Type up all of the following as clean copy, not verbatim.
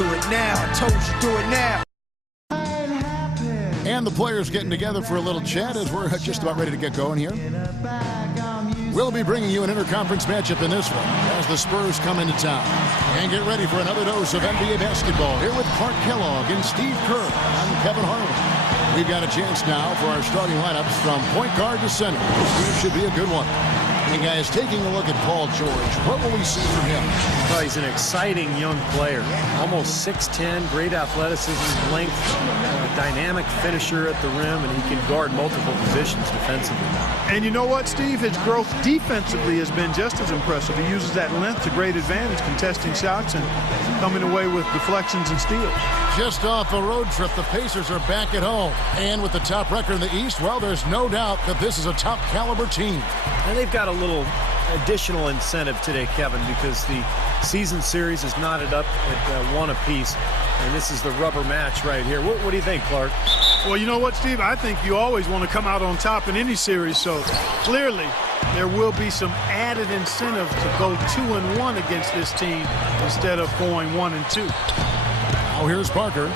Do it now. I told you, do it now. And the players getting together for a little chat as we're just about ready to get going here. We'll be bringing you an interconference matchup in this one as the Spurs come into town. And get ready for another dose of NBA basketball here with Clark Kellogg and Steve Kerr. I'm Kevin Harlan. We've got a chance now for our starting lineups from point guard to center. This should be a good one. And guys, taking a look at Paul George, what will we see from him? Well, he's an exciting young player. Almost 6'10", great athleticism, length, dynamic finisher at the rim, and he can guard multiple positions defensively. And you know what, Steve? His growth defensively has been just as impressive. He uses that length to great advantage, contesting shots and coming away with deflections and steals. Just off a road trip, the Pacers are back at home. And with the top record in the East, well, there's no doubt that this is a top-caliber team. And they've got a little additional incentive today, Kevin, because the season series is knotted up at 1 apiece, and this is the rubber match right here. What do you think, Clark? Well, you know what, Steve? I think you always want to come out on top in any series, so clearly there will be some added incentive to go 2-1 against this team instead of going 1-2. Now here's Parker.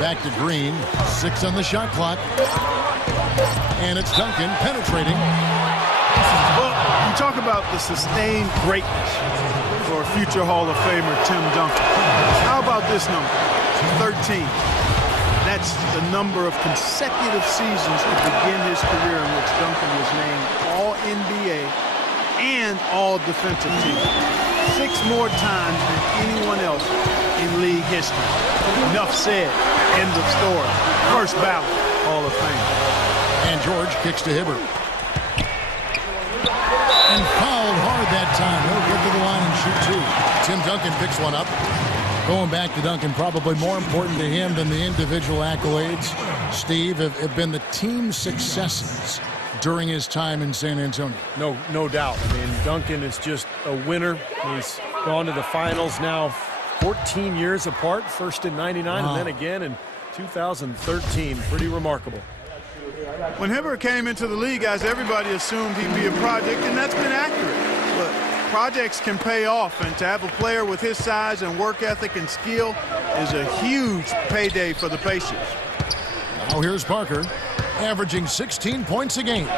Back to Green, 6 on the shot clock. And it's Duncan penetrating. Well, you talk about the sustained greatness for future Hall of Famer Tim Duncan. How about this number? 13. That's the number of consecutive seasons to begin his career in which Duncan was named All-NBA and All-Defensive Team. 6 more times than anyone else in league history. Enough said. End of story. First ballot Hall of Fame. And George kicks to Hibbert. And fouled hard that time. He'll get to the line and shoot 2. Tim Duncan picks one up. Going back to Duncan, probably more important to him than the individual accolades, Steve, have been the team successes during his time in San Antonio. No doubt. I mean, Duncan is just a winner. He's gone to the finals now 14 years apart, first in 99 and then again in 2013. Pretty remarkable. When Hibbert came into the league, guys, everybody assumed he'd be a project, and that's been accurate. But projects can pay off, and to have a player with his size and work ethic and skill is a huge payday for the Pacers. Now here's Parker, averaging 16 points a game.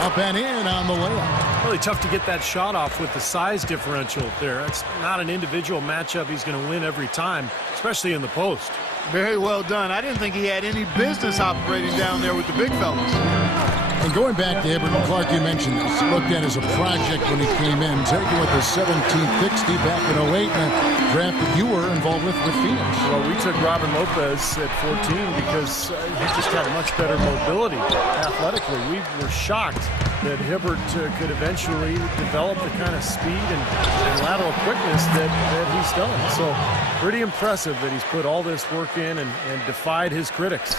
Up and in on the layup. Really tough to get that shot off with the size differential there. It's not an individual matchup he's going to win every time, especially in the post. Very well done. I didn't think he had any business operating down there with the big fellas. And going back to Hibbert and Clark, you mentioned this. Looked at as a project when he came in. Taken with the 17th pick, Steve, back in 08. And a draft that you were involved with Phoenix. Well, we took Robin Lopez at 14 because he just had much better mobility athletically. We were shocked that Hibbert could eventually develop the kind of speed and lateral quickness that he's done. So pretty impressive that he's put all this work in and defied his critics.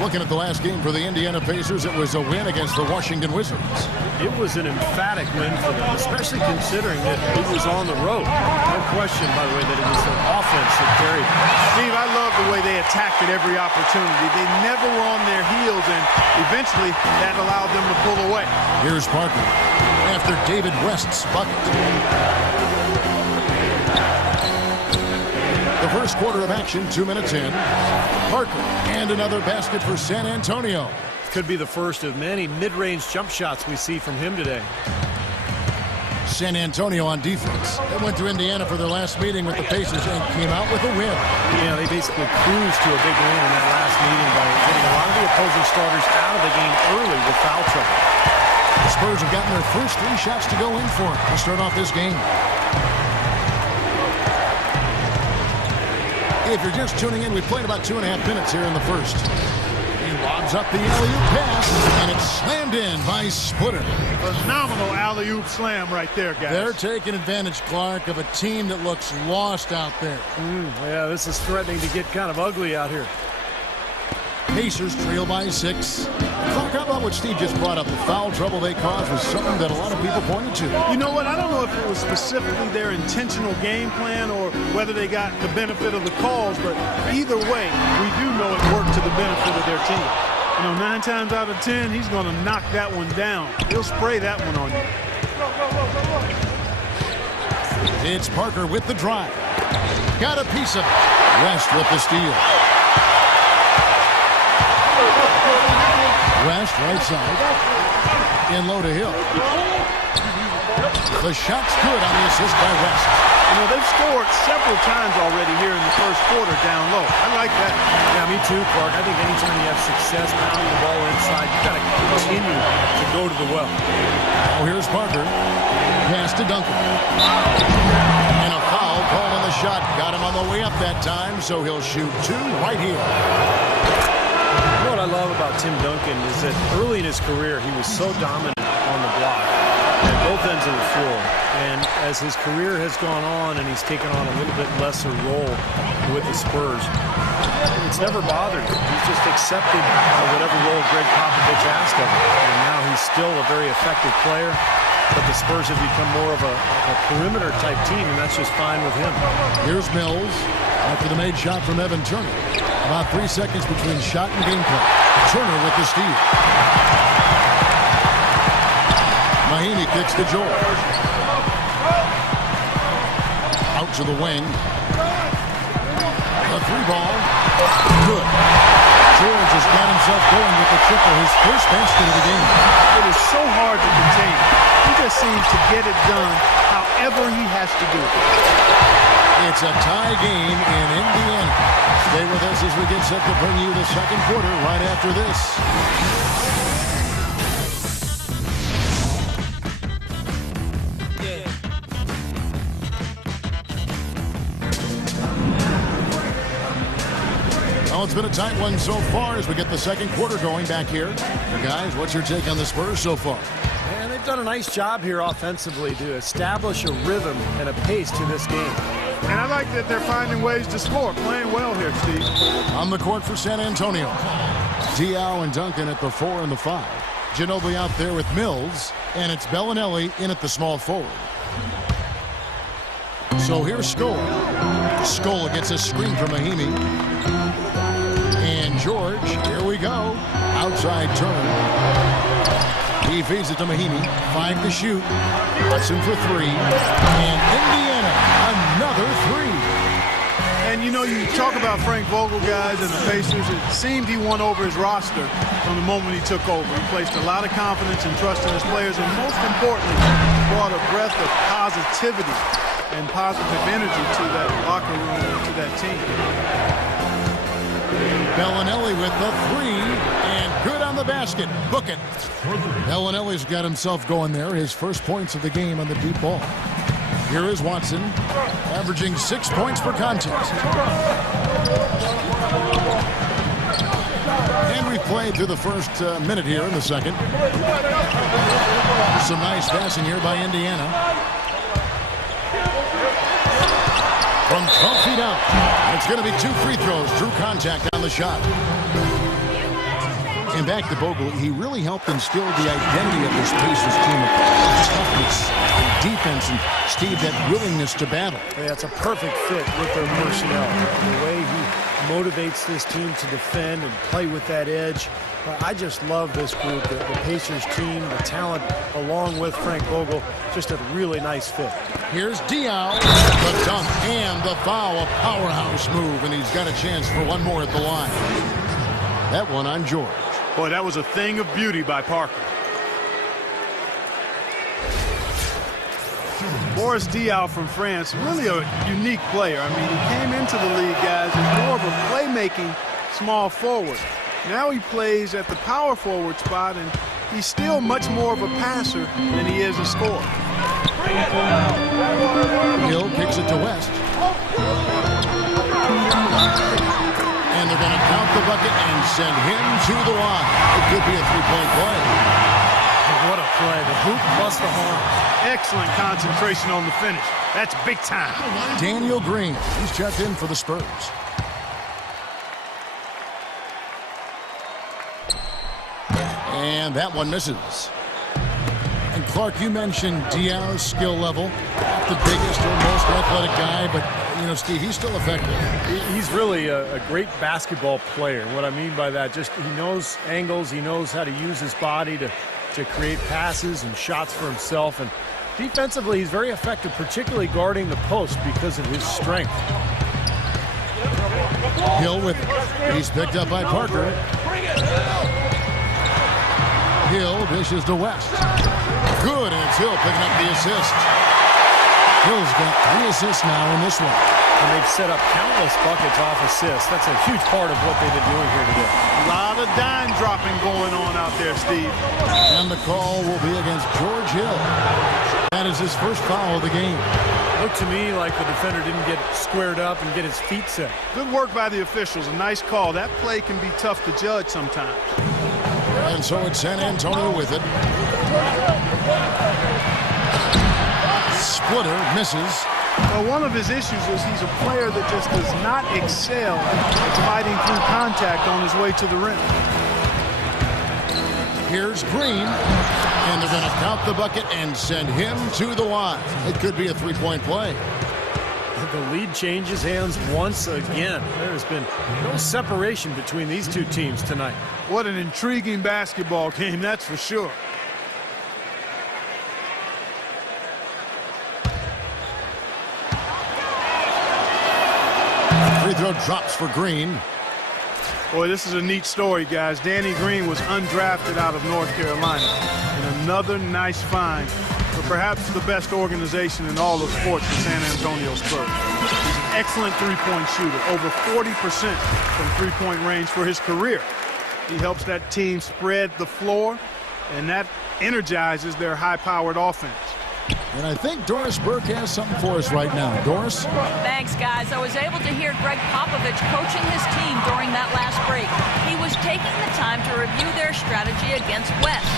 Looking at the last game for the Indiana Pacers, it was a win against the Washington Wizards. It was an emphatic win for them, especially considering that it was on the road. No question, by the way, that it was their offense that carried them. Steve, I love the way they attacked at every opportunity. They never were on their heels, and eventually that allowed them to pull away. Here's Parker after David West's bucket. The first quarter of action, 2 minutes in. Parker, and another basket for San Antonio. Could be the first of many mid-range jump shots we see from him today. San Antonio on defense. They went to Indiana for their last meeting with the Pacers and came out with a win. Yeah, they basically cruised to a big win in that last meeting by getting a lot of the opposing starters out of the game early with foul trouble. The Spurs have gotten their first 3 shots to go in for it to start off this game. If you're just tuning in, we played about 2.5 minutes here in the first. He lobs up the alley-oop pass, and it's slammed in by Splitter. Phenomenal alley-oop slam right there, guys. They're taking advantage, Clark, of a team that looks lost out there. Yeah, this is threatening to get kind of ugly out here. Pacers trail by 6. Clark, how about what Steve just brought up? The foul trouble they caused was something that a lot of people pointed to. You know what? I don't know if it was specifically their intentional game plan or whether they got the benefit of the calls, but either way, we do know it worked to the benefit of their team. You know, 9 times out of 10, he's going to knock that one down. He'll spray that one on you. It's Parker with the drive. Got a piece of it. West with the steal. West right side. In low to Hill. The shot's good on the assist by West. You know, they've scored several times already here in the first quarter down low. I like that. Yeah, me too, Clark. I think anytime you have success pounding the ball inside, you've got to continue to go to the well. Oh, here's Parker. Pass to Duncan. And a foul called on the shot. Got him on the way up that time, so he'll shoot 2 right here. You know what I love about Tim Duncan is that early in his career, he was so dominant on the block at both ends of the floor. And as his career has gone on and he's taken on a little bit lesser role with the Spurs, it's never bothered him. He's just accepted whatever role Greg Popovich asked of him. And now he's still a very effective player. But the Spurs have become more of a perimeter-type team, and that's just fine with him. Here's Mills after the made shot from Evan Turner. About 3 seconds between shot and gameplay. Turner with the steal. Mahinmi kicks to George. Out to the wing. A 3-ball. Good. George has got himself going with the triple, his first basket of the game. It is so hard to contain. He just seems to get it done however he has to do it. It's a tie game in Indiana. Stay with us as we get set to bring you the second quarter right after this. Well, it's been a tight one so far as we get the second quarter going back here. Guys, what's your take on the Spurs so far? Man, they've done a nice job here offensively to establish a rhythm and a pace to this game. And I like that they're finding ways to score. Playing well here, Steve. On the court for San Antonio. Diaw and Duncan at the 4 and the 5. Ginobili out there with Mills. And it's Bellinelli in at the small forward. So here's Scola. Scola gets a screen from Mahinmi. And George, here we go. Outside turn. He feeds it to Mahinmi. 5 to shoot. Hudson for 3. And Indiana, another 3. And, you know, you talk about Frank Vogel, guys, and the Pacers. It seemed he won over his roster from the moment he took over. He placed a lot of confidence and trust in his players, and most importantly, brought a breath of positivity and positive energy to that locker room and to that team. Bellinelli with the 3, and good on the basket. Book it. Bellinelli's got himself going there. His first points of the game on the deep ball. Here is Watson, averaging 6 points per contest. And we've played through the first minute here in the second. Some nice passing here by Indiana. From 12 feet out. It's going to be 2 free throws. Drew contact on the shot. And back to Vogel, he really helped instill the identity of this Pacers team of toughness and defense and, Steve, that willingness to battle. Yeah, it's a perfect fit with their personnel. The way he motivates this team to defend and play with that edge. I just love this group, the Pacers team, the talent, along with Frank Vogel. Just a really nice fit. Here's Diaw, the dunk and the foul, a powerhouse move, and he's got a chance for one more at the line. That one on George. Boy, that was a thing of beauty by Parker. Boris Diaw from France, really a unique player. I mean, he came into the league, guys, as more of a playmaking small forward. Now he plays at the power forward spot, and he's still much more of a passer than he is a scorer. Hill kicks it to West. And they're going to count the bucket and send him to the line. It could be a 3-point play. What a play. The hoop plus the horn. Excellent concentration on the finish. That's big time. Daniel Green, he's checked in for the Spurs. And that one misses. And Clark, you mentioned Diaw's skill level. Not the biggest or most athletic guy, but you know, Steve, he's still effective. He's really a great basketball player. What I mean by that, just he knows angles, he knows how to use his body to create passes and shots for himself. And defensively, he's very effective, particularly guarding the post because of his strength. Hill with it. He's picked up by Parker. Hill dishes to West. Good, and it's Hill picking up the assist. Hill's got 3 assists now in this one. And they've set up countless buckets off assists. That's a huge part of what they've been doing here today. A lot of dime dropping going on out there, Steve. And the call will be against George Hill. That is his first foul of the game. Looked to me like the defender didn't get squared up and get his feet set. Good work by the officials. A nice call. That play can be tough to judge sometimes. And so it's San Antonio with it. Splitter misses. Well, one of his issues is he's a player that just does not excel at fighting through contact on his way to the rim. Here's Green, and they're going to count the bucket and send him to the line. It could be a three-point play. The lead changes hands once again. There's been no separation between these two teams tonight. What an intriguing basketball game, that's for sure. Free throw drops for Green. Boy, this is a neat story, guys. Danny Green was undrafted out of North Carolina. And another nice find for perhaps the best organization in all of sports, the San Antonio Spurs. He's an excellent three-point shooter, over 40% from three-point range for his career. He helps that team spread the floor, and that energizes their high-powered offense. And I think Doris Burke has something for us right now. Doris? Thanks, guys. I was able to hear Greg Popovich coaching his team during that last break. He was taking the time to review their strategy against West.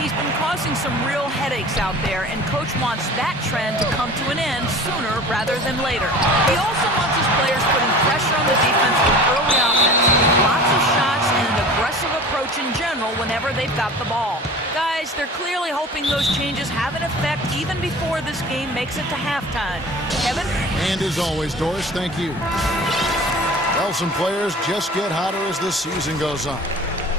He's been causing some real headaches out there, and Coach wants that trend to come to an end sooner rather than later. He also wants his players putting pressure on the defense with early offense, lots of shots, and an aggressive approach in general whenever they've got the ball. Guys, they're clearly hoping those changes have an effect even before this game makes it to halftime. Kevin? And as always, Doris, thank you. Well, some players just get hotter as the season goes on.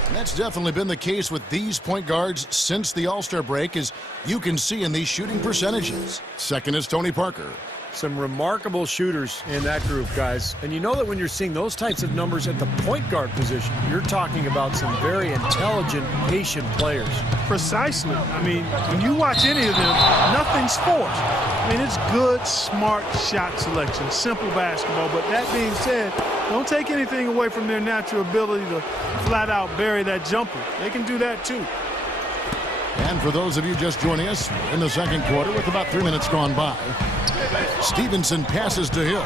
And that's definitely been the case with these point guards since the All-Star break, as you can see in these shooting percentages. Second is Tony Parker. Some remarkable shooters in that group, guys. And you know that when you're seeing those types of numbers at the point guard position, you're talking about some very intelligent, patient players. Precisely. I mean, when you watch any of them, nothing's forced. I mean, it's good, smart shot selection, simple basketball. But that being said, don't take anything away from their natural ability to flat out bury that jumper. They can do that too. And for those of you just joining us in the second quarter with about 3 minutes gone by, Stevenson passes to Hill.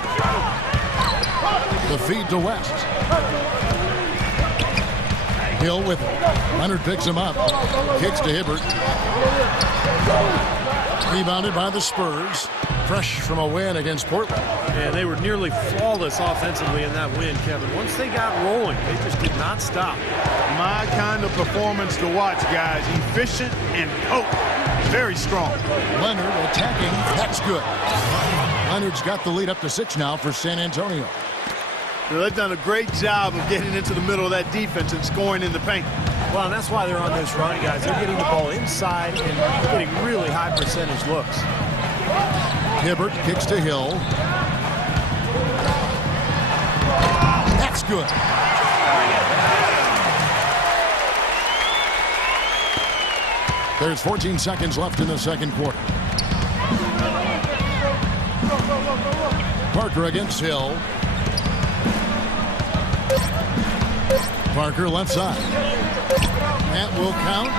The feed to West. Hill with it. Leonard picks him up. Kicks to Hibbert. Rebounded by the Spurs. Fresh from a win against Portland. And they were nearly flawless offensively in that win, Kevin. Once they got rolling, they just did not stop. My kind of performance to watch, guys. Efficient and potent. Very strong. Leonard attacking. That's good. Leonard's got the lead up to 6 now for San Antonio. They've done a great job of getting into the middle of that defense and scoring in the paint. Well, and that's why they're on this run, guys. They're getting the ball inside and getting really high percentage looks. Hibbert kicks to Hill. That's good. There's 14 seconds left in the second quarter. Parker against Hill. Parker left side. That will count.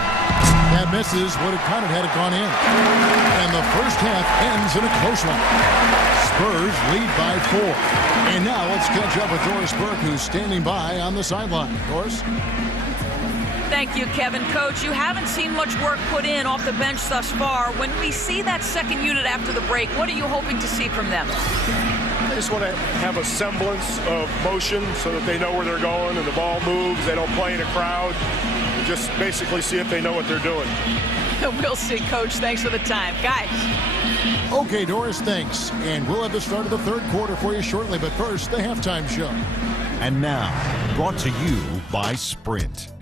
That misses. Would have counted had it gone in. And the first half ends in a close one. Spurs lead by 4. And now let's catch up with Doris Burke, who's standing by on the sideline. Doris? Thank you, Kevin. Coach, you haven't seen much work put in off the bench thus far. When we see that second unit after the break, what are you hoping to see from them? I just want to have a semblance of motion so that they know where they're going and the ball moves. They don't play in a crowd. Just basically see if they know what they're doing. We'll see, Coach. Thanks for the time. Guys. Okay, Doris, thanks. And we'll have the start of the third quarter for you shortly. But first, the halftime show. And now, brought to you by Sprint.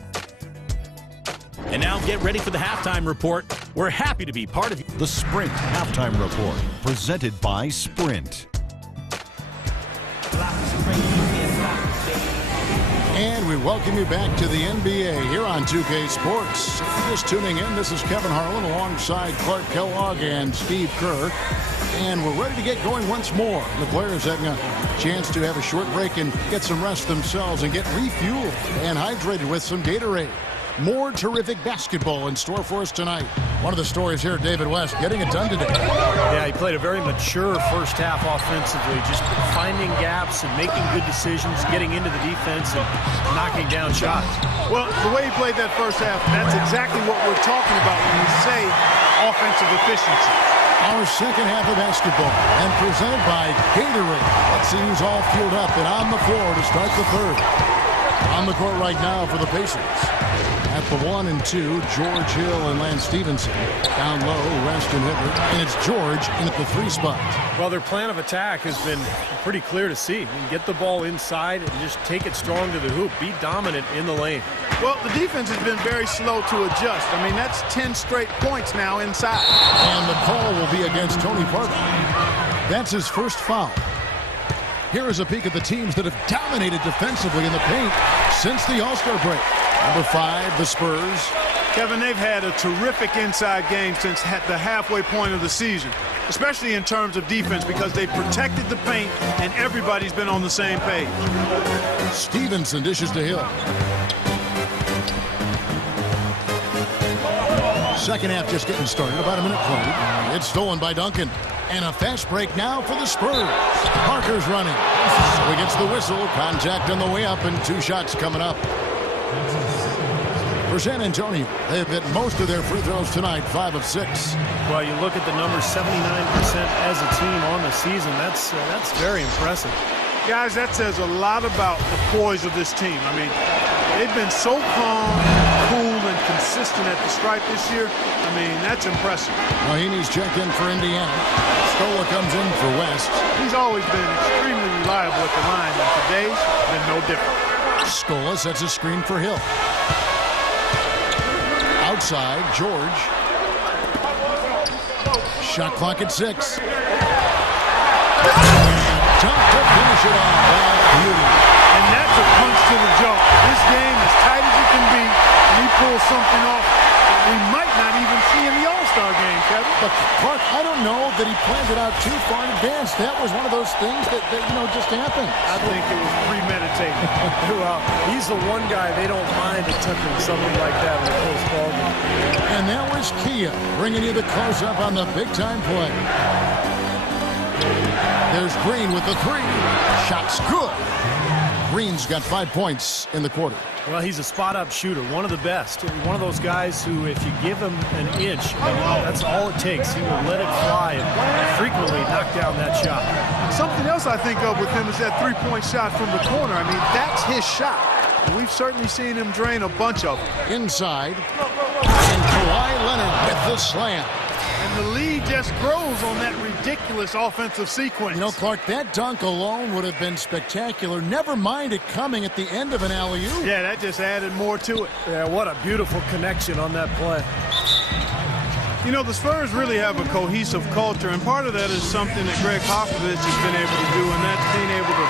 And now get ready for the halftime report. We're happy to be part of the Sprint Halftime Report, presented by Sprint. And we welcome you back to the NBA here on 2K Sports. If you're just tuning in, this is Kevin Harlan alongside Clark Kellogg and Steve Kerr. And we're ready to get going once more. The players having a chance to have a short break and get some rest themselves and get refueled and hydrated with some Gatorade. More terrific basketball in store for us tonight. One of the stories here, David West, getting it done today. Yeah, he played a very mature first half offensively, just finding gaps and making good decisions, getting into the defense and knocking down shots. Well, the way he played that first half, that's exactly what we're talking about when we say offensive efficiency. Our second half of basketball and presented by Gatorade. Let's see who's all fueled up and on the floor to start the third. On the court right now for the Pacers. At the 1 and 2, George Hill and Lance Stevenson. Down low, Weston Hibbert. And it's George in at the 3 spot. Well, their plan of attack has been pretty clear to see. You can get the ball inside and just take it strong to the hoop. Be dominant in the lane. Well, the defense has been very slow to adjust. I mean, that's 10 straight points now inside. And the call will be against Tony Parker. That's his first foul. Here is a peek at the teams that have dominated defensively in the paint since the All-Star break. Number 5, the Spurs. Kevin, they've had a terrific inside game since the halfway point of the season, especially in terms of defense because they protected the paint and everybody's been on the same page. Stevenson dishes to Hill. Second half just getting started, about a minute played. It's stolen by Duncan. And a fast break now for the Spurs. Parker's running. So he gets the whistle. Contact on the way up and 2 shots coming up. For San Antonio, they've hit most of their free throws tonight, 5 of 6. Well, you look at the numbers, 79% as a team on the season. That's very impressive. Guys, that says a lot about the poise of this team. I mean, they've been so calm, cool, and consistent at the stripe this year. I mean, that's impressive. Mahinmi's checked in for Indiana. Scola comes in for West. He's always been extremely reliable at the line, and today's been no different. Scola sets a screen for Hill. Outside, George. Shot clock at 6. Top to finish it off. Beauty. And that's a punch to the jaw. This game as tight as it can be, and he pulls something off that we might not even see in the All-Star game, Kevin. But Clark, I don't know that he planned it out too far in advance. That was one of those things that just happened. I think it was premeditated. Well, he's the one guy they don't mind attempting something like that in a close ball game. And that was Kia bringing you the close-up on the big-time play. There's Green with the 3. Shot's good. Green's got 5 points in the quarter. Well, he's a spot-up shooter, one of the best. One of those guys who, if you give him an inch, that's all it takes. He will let it fly and frequently knock down that shot. Something else I think of with him is that 3-point shot from the corner. I mean, that's his shot. And we've certainly seen him drain a bunch of them. Inside. And Kawhi Leonard with the slam. And the lead just grows on that ridiculous offensive sequence. You know, Clark, that dunk alone would have been spectacular. Never mind it coming at the end of an alley-oop. Yeah, that just added more to it. Yeah, what a beautiful connection on that play. You know, the Spurs really have a cohesive culture, and part of that is something that Greg Popovich has been able to do, and that's being able to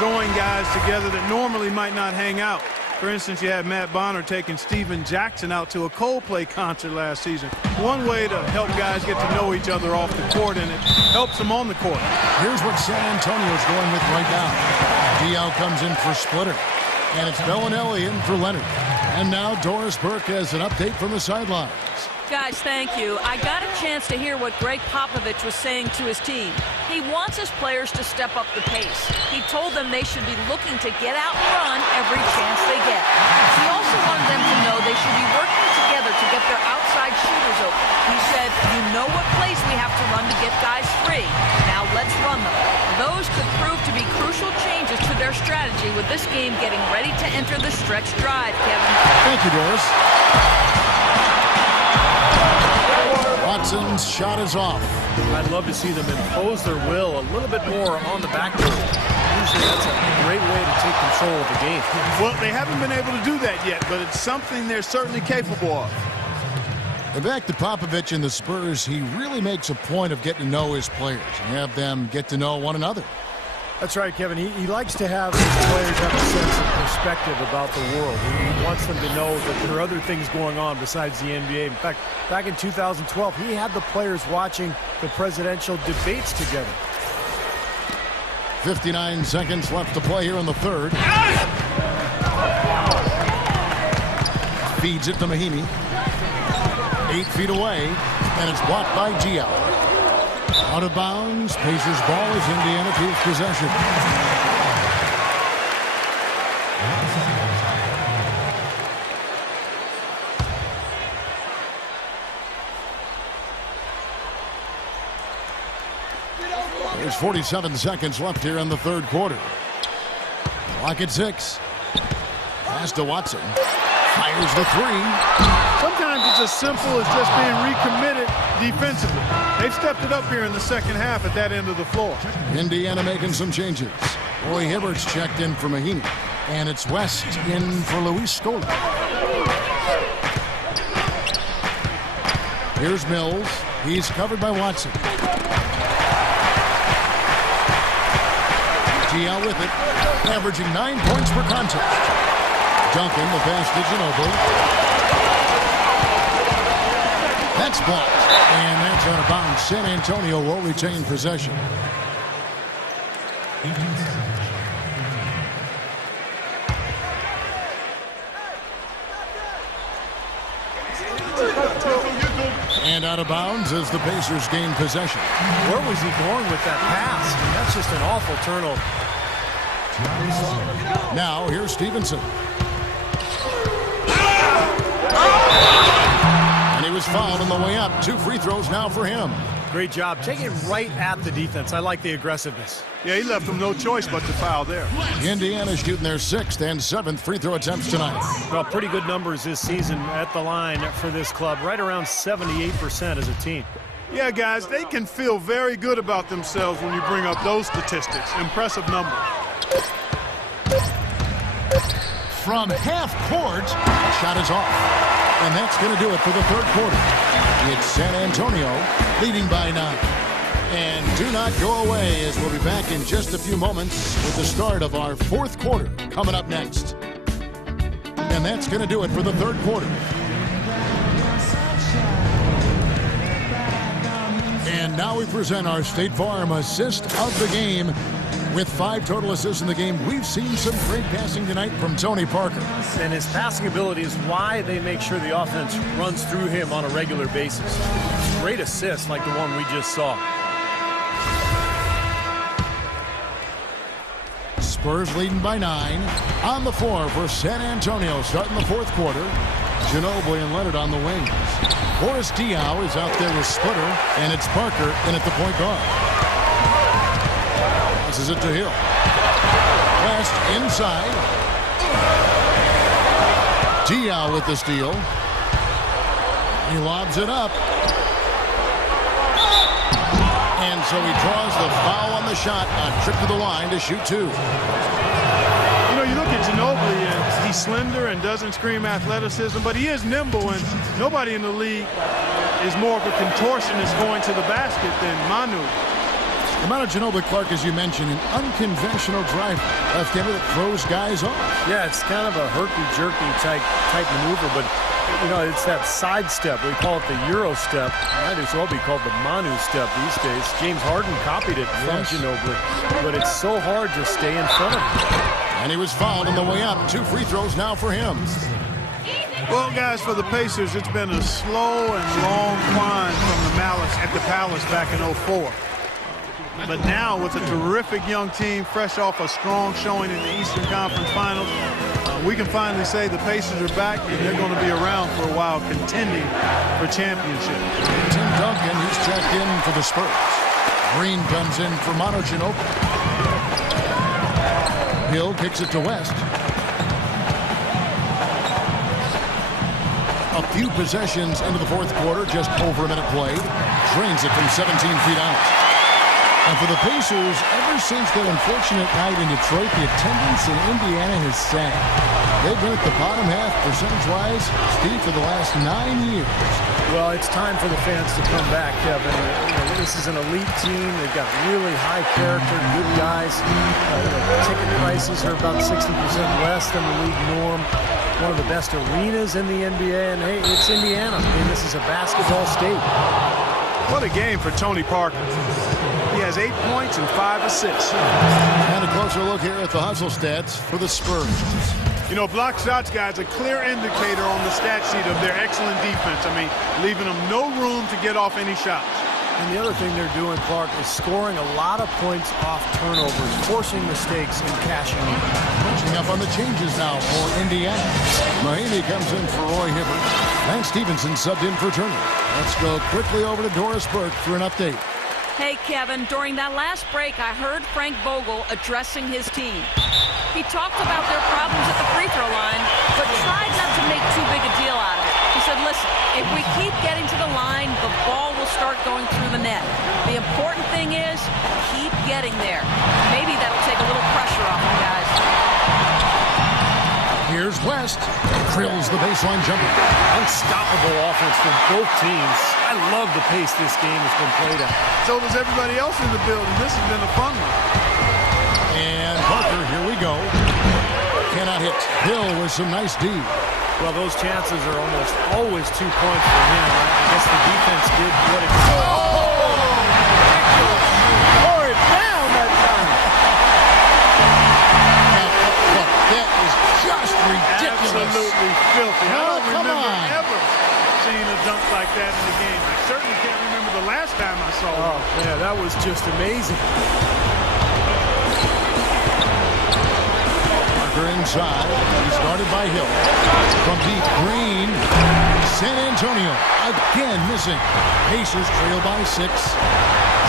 join guys together that normally might not hang out. For instance, you had Matt Bonner taking Steven Jackson out to a Coldplay concert last season. One way to help guys get to know each other off the court, and it helps them on the court. Here's what San Antonio's going with right now. Diaw comes in for Splitter, and it's Bellinelli in for Leonard. And now Doris Burke has an update from the sidelines. Guys, thank you. I got a chance to hear what Greg Popovich was saying to his team. He wants his players to step up the pace. He told them they should be looking to get out and run every chance they get. He also wanted them to know they should be working together to get their outside shooters open. He said, you know what plays we have to run to get guys free. Now let's run them. Those could prove to be crucial changes to their strategy with this game getting ready to enter the stretch drive, Kevin. Thank you, Doris. bounds. Shot is off. I'd love to see them impose their will a little bit more on the backboard. Usually that's a great way to take control of the game. Well, they haven't been able to do that yet, but it's something they're certainly capable of. And back to Popovich and the Spurs, he really makes a point of getting to know his players and have them get to know one another. That's right, Kevin. He likes to have his players have a sense of perspective about the world. He wants them to know that there are other things going on besides the NBA. In fact, back in 2012, he had the players watching the presidential debates together. 59 seconds left to play here in the third. Feeds it to Mahimi. 8 feet away, and it's blocked by Diallo. Out of bounds, Pacers ball as Indiana keeps possession. There's 47 seconds left here in the third quarter. Clock at 6. Pass to Watson. Fires the three. Sometimes it's as simple as just being recommitted defensively. They've stepped it up here in the second half at that end of the floor. Indiana making some changes. Roy Hibbert's checked in for Mahimi. And it's West in for Luis Scola. Here's Mills. He's covered by Watson. TL with it. Averaging 9 points per contest. Duncan, the pass to Ginobili. That's blocked. And that's out of bounds. San Antonio will retain possession. And out of bounds as the Pacers gain possession. Where was he going with that pass? That's just an awful turnover. Now here's Stevenson. And he was fouled on the way up. 2 free throws now for him. Great job. Taking it right at the defense. I like the aggressiveness. Yeah, he left them no choice but to foul there. Indiana shooting their 6th and 7th free throw attempts tonight. Well, pretty good numbers this season at the line for this club. Right around 78% as a team. Yeah, guys, they can feel very good about themselves when you bring up those statistics. Impressive numbers. From half court, shot is off. And that's going to do it for the third quarter. It's San Antonio leading by 9. And do not go away, as we'll be back in just a few moments with the start of our fourth quarter coming up next. And that's going to do it for the third quarter. And now we present our State Farm assist of the game. With 5 total assists in the game, we've seen some great passing tonight from Tony Parker. And his passing ability is why they make sure the offense runs through him on a regular basis. Great assists like the one we just saw. Spurs leading by 9. On the floor for San Antonio starting the fourth quarter. Ginobili and Leonard on the wings. Boris Diaw is out there with Splitter, and it's Parker in at the point guard. This is it to Hill. West inside. Diaw with the steal. He lobs it up. And so he draws the foul on the shot on trip to the line to shoot 2. You know, you look at Ginobili, and he's slender and doesn't scream athleticism, but he is nimble, and nobody in the league is more of a contortionist going to the basket than Manu. Manu Ginobili, Clark, as you mentioned, an unconventional driver. Left-hander that throws guys off. Yeah, it's kind of a herky-jerky type maneuver, but, you know, it's that side step. We call it the Euro step. It might as well be called the Manu step these days. James Harden copied it from Ginobili, but it's so hard to stay in front of him. And he was fouled on the way up. 2 free throws now for him. Well, guys, for the Pacers, it's been a slow and long climb from the Malice at the Palace back in 04. But now, with a terrific young team, fresh off a strong showing in the Eastern Conference Finals, we can finally say the Pacers are back, and they're going to be around for a while, contending for championship. Tim Duncan, he's checked in for the Spurs. Green comes in for Manu Ginobili. Hill kicks it to West. A A few possessions into the fourth quarter, just over a minute played. Drains it from 17 feet out. And for the Pacers, ever since that unfortunate night in Detroit, the attendance in Indiana has sagged. They've been at the bottom half, percentage-wise, Steve, for the last 9 years. Well, it's time for the fans to come back, Kevin. This is an elite team. They've got really high character, good guys. Ticket prices are about 60% less than the league norm. One of the best arenas in the NBA, and hey, it's Indiana. I mean, this is a basketball state. What a game for Tony Parker. He has 8 points and 5 assists. And a closer look here at the hustle stats for the Spurs. You know, block shots, guys, a clear indicator on the stat sheet of their excellent defense. I mean, leaving them no room to get off any shots. And the other thing they're doing, Clark, is scoring a lot of points off turnovers, forcing mistakes and cashing in. Catching up on the changes now for Indiana. Mahinmi comes in for Roy Hibbert. Lance Stevenson subbed in for Turner. Let's go quickly over to Doris Burke for an update. Hey, Kevin, during that last break, I heard Frank Vogel addressing his team. He talked about their problems at the free throw line, but tried not to make too big a deal out of it. He said, listen, if we keep getting to the line, the ball will start going through the net. The important thing is keep getting there. Maybe that'll take a little pressure off them, guys. Here's West. Drills the baseline jumper. Unstoppable offense from both teams. I love the pace this game has been played at. So does everybody else in the building. This has been a fun one. And Parker, here we go. Cannot hit. Hill with some nice D. Well, those chances are almost always 2 points for him. I guess the defense did what it could. Tore it down that time. Look, that is just ridiculous. Absolutely filthy. I don't remember on. ever seeing a dunk like that in the game. I certainly can't remember the last time I saw it. Oh, yeah, that was just amazing. Parker inside. He's guarded by Hill. From deep, Green. San Antonio again missing. Pacers trail by 6.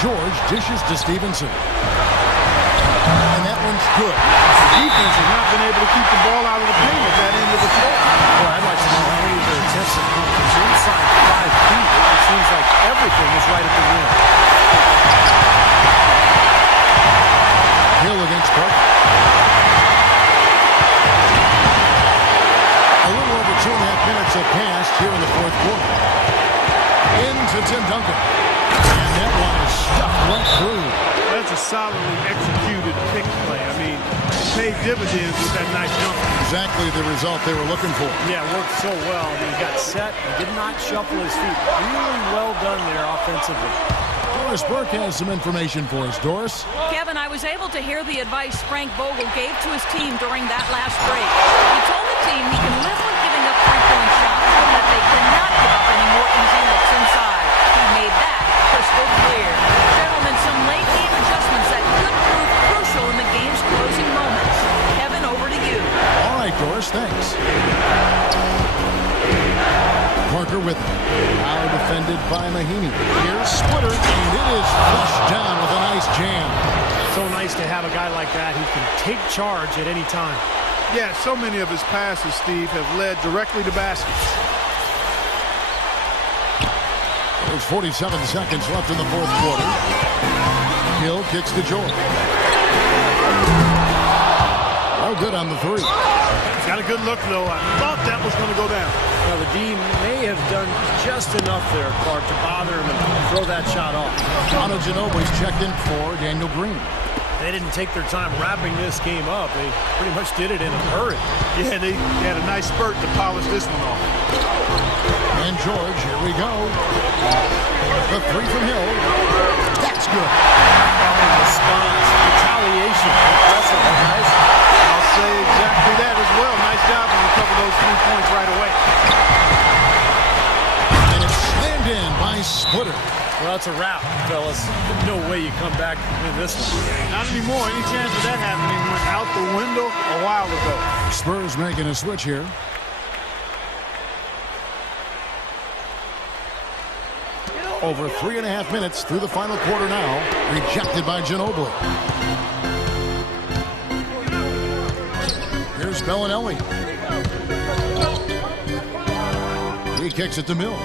George dishes to Stevenson. And that one's good. The defense has not been able to keep the ball out of the paint at that end of the floor. Well, I'd like to know how many of their attempts have come from inside 5 feet. It seems like everything is right at the rim. Hill against Parker. A little over 2.5 minutes have passed here in the fourth quarter. Into Tim Duncan. And that one is stuffed right through. That's a solidly executed pick play. I mean, paid dividends with that nice jump. Exactly the result they were looking for. Yeah, it worked so well. He got set and did not shuffle his feet. Really well done there offensively. Doris Burke has some information for us. Doris? Kevin, I was able to hear the advice Frank Vogel gave to his team during that last break. He told the team he can live with giving up three-point shots, but that they cannot give up any more easy looks inside. He made that crystal clear. Gentlemen, some late game adjustments that could prove crucial in the game's closing moments. Kevin, over to you. All right, Doris, thanks. Parker with it. Now defended by Mahinmi. Here's Splitter, and it is flushed down with a nice jam. So nice to have a guy like that who can take charge at any time. Yeah, so many of his passes, Steve, have led directly to baskets. There's 47 seconds left in the fourth quarter. Hill kicks to George. Oh, good on the three. Got a good look, though. I thought that was going to go down. Now, the D may have done just enough there, Clark, to bother him and throw that shot off. Anna Ginobili's checked in for Daniel Green. They didn't take their time wrapping this game up. They pretty much did it in a hurry. Yeah, they had a nice spurt to polish this one off. And George, here we go. The three from Hill. That's good. Response, retaliation. Impressive, guys. I'll say exactly that as well. Nice job to recover those 3 points right away. And it's slammed in by Splitter. Well, that's a wrap, fellas. No way you come back and win this one. Not anymore. Any chance of that happening went out the window a while ago. Spurs making a switch here. Over 3.5 minutes through the final quarter now. Rejected by Ginobili. Here's Bellinelli. He kicks it to Mills.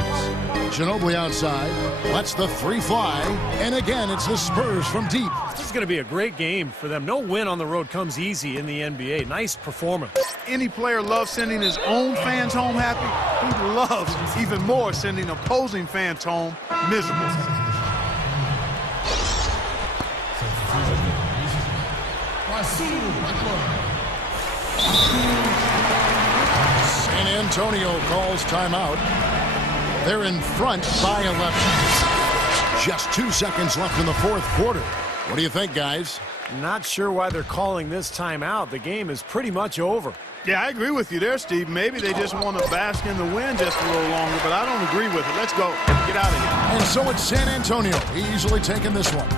Ginobili outside. Lets the three fly. And again, it's the Spurs from deep. This is going to be a great game for them. No win on the road comes easy in the NBA. Nice performance. Any player loves sending his own fans home happy. He loves even more sending opposing fans home miserable. San Antonio calls timeout. They're in front by 11. Just 2 seconds left in the fourth quarter. What do you think, guys? Not sure why they're calling this timeout. The game is pretty much over. Yeah, I agree with you there, Steve. Maybe they just want to bask in the wind just a little longer, but I don't agree with it. Let's go. Get out of here. And so it's San Antonio easily taking this one.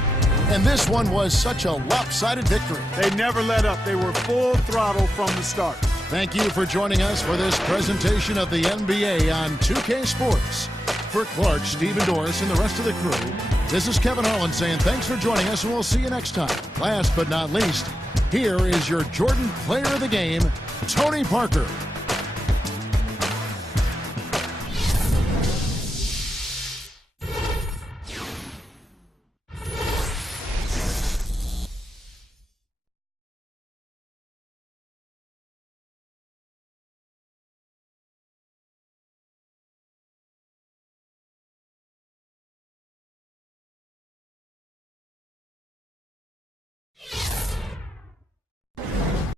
And this one was such a lopsided victory. They never let up. They were full throttle from the start. Thank you for joining us for this presentation of the NBA on 2K Sports. For Clark, Steve, Doris, and the rest of the crew, this is Kevin Harlan saying thanks for joining us, and we'll see you next time. Last but not least, here is your Jordan Player of the Game, Tony Parker.